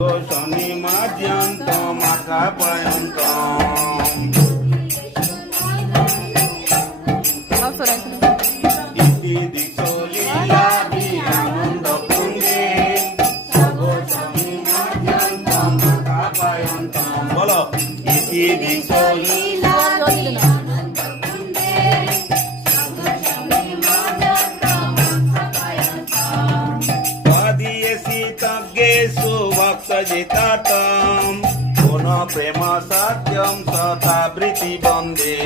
শনি মাদ্যন্ত মাকা পয়ন্ত ইতি দিশো লীলা আনন্দ কুঞ্জে শনি মাদ্যন্ত মাকা পয়ন্ত বলো ইতি দিশো লীলা আনন্দ কুঞ্জে শনি মাদ্যন্ত মাকা পয়ন্ত পাদিয়েসি তজ্ঞেষু ভক্তজিতাতম পুনঃ প্রেম সত্যম সতা বৃতি বন্দে।